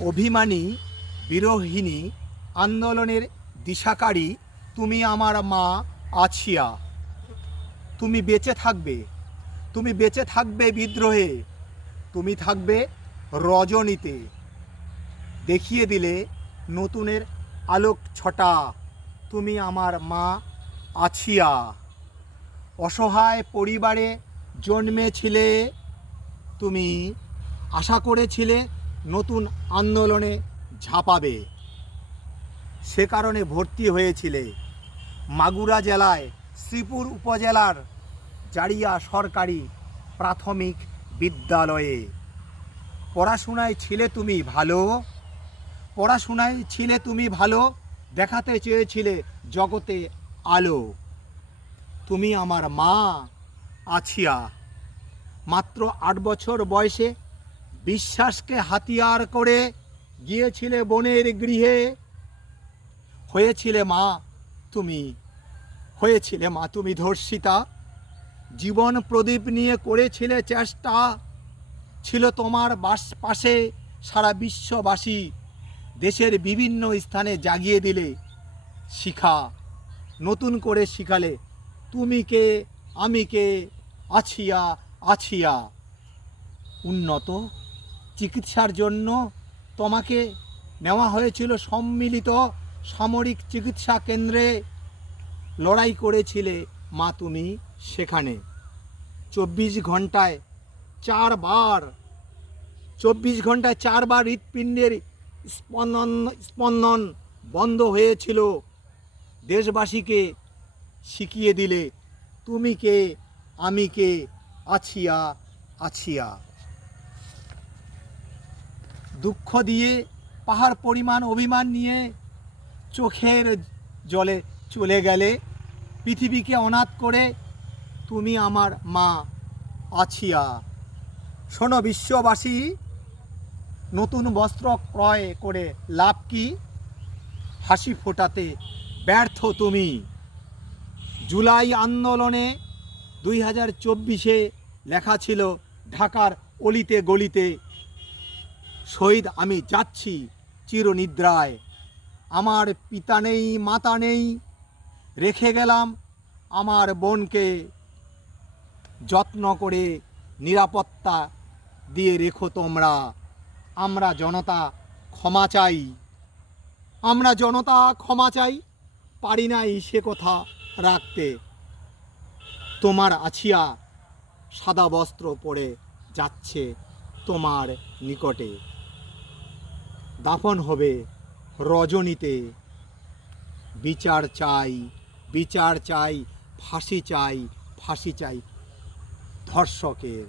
অভিমানী বিরোহিণী আন্দোলনের দিশাকারী তুমি আমার মা আছিয়া। তুমি বেঁচে থাকবে, তুমি বেঁচে থাকবে বিদ্রোহে, তুমি থাকবে রজনীতে। দেখিয়ে দিলে নতুনের আলোক ছটা, তুমি আমার মা আছিয়া। অসহায় পরিবারে জন্মেছিলে, তুমি আশা করেছিলে নতুন আন্দোলনে ঝাঁপাবে। সে কারণে ভর্তি হয়েছিলে মাগুরা জেলায় শ্রীপুর উপজেলার জারিয়া সরকারি প্রাথমিক বিদ্যালয়ে। পড়াশোনায় ছিলে তুমি ভালো, পড়াশোনায় ছিলে তুমি ভালো, দেখাতে চেয়েছিলে জগতে আলো। তুমি আমার মা আছিয়া। মাত্র 8 বছর বয়সে বিশ্বাসকে হাতিয়ার করে গিয়েছিলে বনের গৃহে। হয়েছিলে মা তুমি, হয়েছিলে মা তুমি ধর্ষিতা। জীবন প্রদীপ নিয়ে করেছিলে চেষ্টা, ছিল তোমার পাশে সারা বিশ্ববাসী। দেশের বিভিন্ন স্থানে জাগিয়ে দিলে শিখা, নতুন করে শিখালে তুমি কে আমি কে, আছিয়া আছিয়া। উন্নত চিকিৎসার জন্য তোমাকে নেওয়া হয়েছিল সম্মিলিত সামরিক চিকিৎসা কেন্দ্রে। লড়াই করেছিলে মা তুমি সেখানে। 24 ঘন্টায় 4 বার হৃৎপিণ্ডের স্পন্দন বন্ধ হয়েছিল। দেশবাসীকে শিখিয়ে দিলে তুমি কে আমি কে, আছিয়া আছিয়া। দুঃখ দিয়ে পাহাড় পরিমাণ অভিমান নিয়ে চোখের জলে চলে গেলে পৃথিবীকে অনাথ করে, তুমি আমার মা আছিয়া। শোনো বিশ্ববাসী, নতুন বস্ত্র ক্রয় করে লাভ কি? হাসি ফোটাতে ব্যর্থ তুমি। জুলাই আন্দোলনে 2024-এ লেখা ছিল ঢাকার অলিতে গলিতে, শহীদ আমি যাচ্ছি চিরনিদ্রায়। আমার পিতা নেই মাতা নেই, রেখে গেলাম আমার বোনকে। যত্ন করে নিরাপত্তা দিয়ে রেখো তোমরা। আমরা জনতা ক্ষমা চাই, আমরা জনতা ক্ষমা চাই, পারি নাই সে কথা রাখতে। তোমার আছিয়া সাদা বস্ত্র পরে যাচ্ছে তোমার নিকটে। দাফন হবে রজনীতে। বিচার চাই, বিচার চাই, ফাঁসি চাই, ফাঁসি চাই ধর্ষকের।